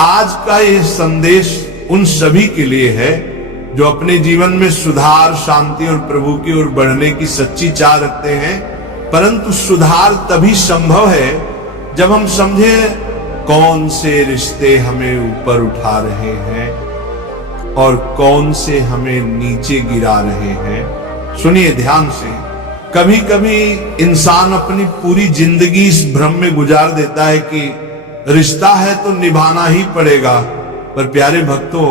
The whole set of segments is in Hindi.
आज का ये संदेश उन सभी के लिए है जो अपने जीवन में सुधार, शांति और प्रभु की ओर बढ़ने की सच्ची चाह रखते हैं। परंतु सुधार तभी संभव है जब हम समझे कौन से रिश्ते हमें ऊपर उठा रहे हैं और कौन से हमें नीचे गिरा रहे हैं। सुनिए ध्यान से। कभी कभी इंसान अपनी पूरी जिंदगी इस भ्रम में गुजार देता है कि रिश्ता है तो निभाना ही पड़ेगा। पर प्यारे भक्तों,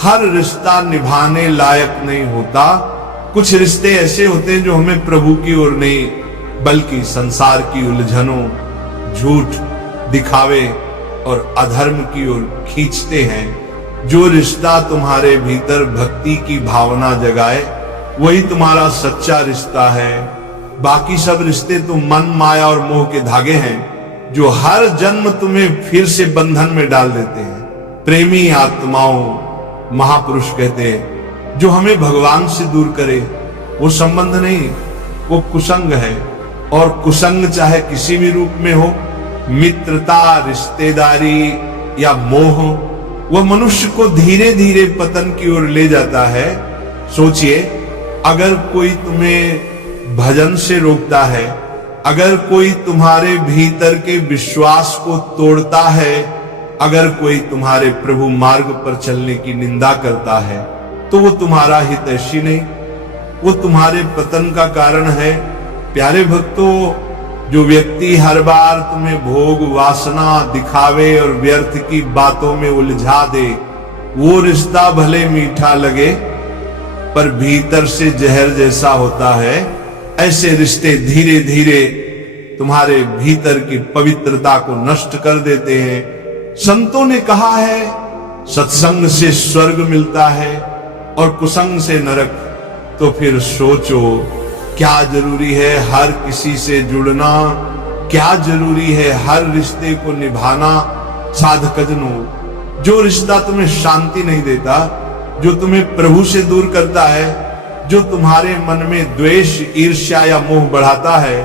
हर रिश्ता निभाने लायक नहीं होता। कुछ रिश्ते ऐसे होते हैं जो हमें प्रभु की ओर नहीं बल्कि संसार की उलझनों, झूठ, दिखावे और अधर्म की ओर खींचते हैं। जो रिश्ता तुम्हारे भीतर भक्ति की भावना जगाए वही तुम्हारा सच्चा रिश्ता है। बाकी सब रिश्ते तो मन, माया और मोह के धागे हैं जो हर जन्म तुम्हें फिर से बंधन में डाल देते हैं। प्रेमी आत्माओं, महापुरुष कहते हैं, जो हमें भगवान से दूर करे वो संबंध नहीं, वो कुसंग है। और कुसंग चाहे किसी भी रूप में हो, मित्रता, रिश्तेदारी या मोह, वह मनुष्य को धीरे धीरे पतन की ओर ले जाता है। सोचिए, अगर कोई तुम्हें भजन से रोकता है, अगर कोई तुम्हारे भीतर के विश्वास को तोड़ता है, अगर कोई तुम्हारे प्रभु मार्ग पर चलने की निंदा करता है, तो वो तुम्हारा हितैषी नहीं, वो तुम्हारे पतन का कारण है। प्यारे भक्तों, जो व्यक्ति हर बार तुम्हें भोग, वासना, दिखावे और व्यर्थ की बातों में उलझा दे, वो रिश्ता भले मीठा लगे पर भीतर से जहर जैसा होता है। ऐसे रिश्ते धीरे धीरे तुम्हारे भीतर की पवित्रता को नष्ट कर देते हैं। संतों ने कहा है, सत्संग से स्वर्ग मिलता है और कुसंग से नरक। तो फिर सोचो, क्या जरूरी है हर किसी से जुड़ना? क्या जरूरी है हर रिश्ते को निभाना? साधकजनों, जो रिश्ता तुम्हें शांति नहीं देता, जो तुम्हें प्रभु से दूर करता है, जो तुम्हारे मन में द्वेष, ईर्ष्या या मोह बढ़ाता है,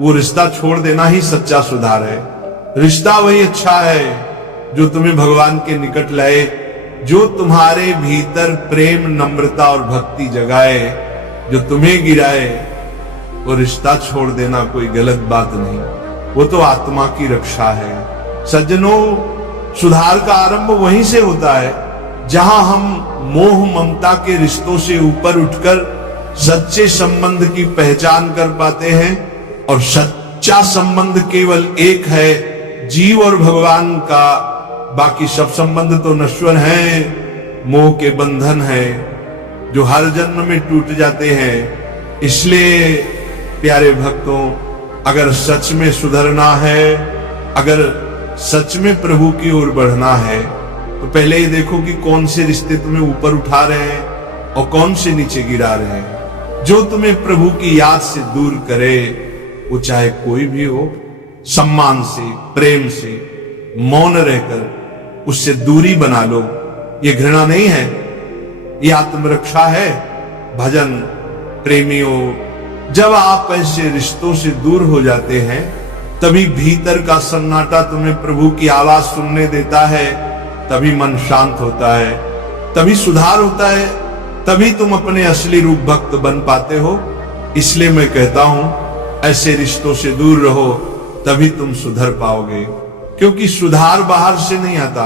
वो रिश्ता छोड़ देना ही सच्चा सुधार है। रिश्ता वही अच्छा है जो तुम्हें भगवान के निकट लाए, जो तुम्हारे भीतर प्रेम, नम्रता और भक्ति जगाए। जो तुम्हें गिराए, वो रिश्ता छोड़ देना कोई गलत बात नहीं, वो तो आत्मा की रक्षा है। सज्जनों, सुधार का आरंभ वहीं से होता है जहां हम मोह, ममता के रिश्तों से ऊपर उठकर सच्चे संबंध की पहचान कर पाते हैं। और सच्चा संबंध केवल एक है, जीव और भगवान का। बाकी सब संबंध तो नश्वर हैं, मोह के बंधन हैं जो हर जन्म में टूट जाते हैं। इसलिए प्यारे भक्तों, अगर सच में सुधरना है, अगर सच में प्रभु की ओर बढ़ना है, तो पहले ही देखो कि कौन से रिश्ते तुम्हें ऊपर उठा रहे हैं और कौन से नीचे गिरा रहे हैं। जो तुम्हें प्रभु की याद से दूर करे, वो चाहे कोई भी हो, सम्मान से, प्रेम से, मौन रहकर उससे दूरी बना लो। ये घृणा नहीं है, ये आत्मरक्षा है। भजन प्रेमियों, जब आप ऐसे रिश्तों से दूर हो जाते हैं, तभी भीतर का सन्नाटा तुम्हें प्रभु की आवाज सुनने देता है, तभी मन शांत होता है, तभी सुधार होता है, तभी तुम अपने असली रूप भक्त बन पाते हो। इसलिए मैं कहता हूं, ऐसे रिश्तों से दूर रहो, तभी तुम सुधर पाओगे। क्योंकि सुधार बाहर से नहीं आता,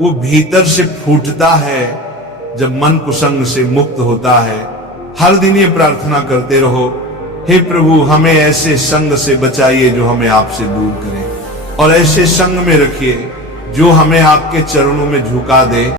वो भीतर से फूटता है जब मन कुसंग से मुक्त होता है। हर दिन ये प्रार्थना करते रहो, हे प्रभु, हमें ऐसे संग से बचाइए जो हमें आपसे दूर करे, और ऐसे संग में रखिए जो हमें आपके चरणों में झुका दे।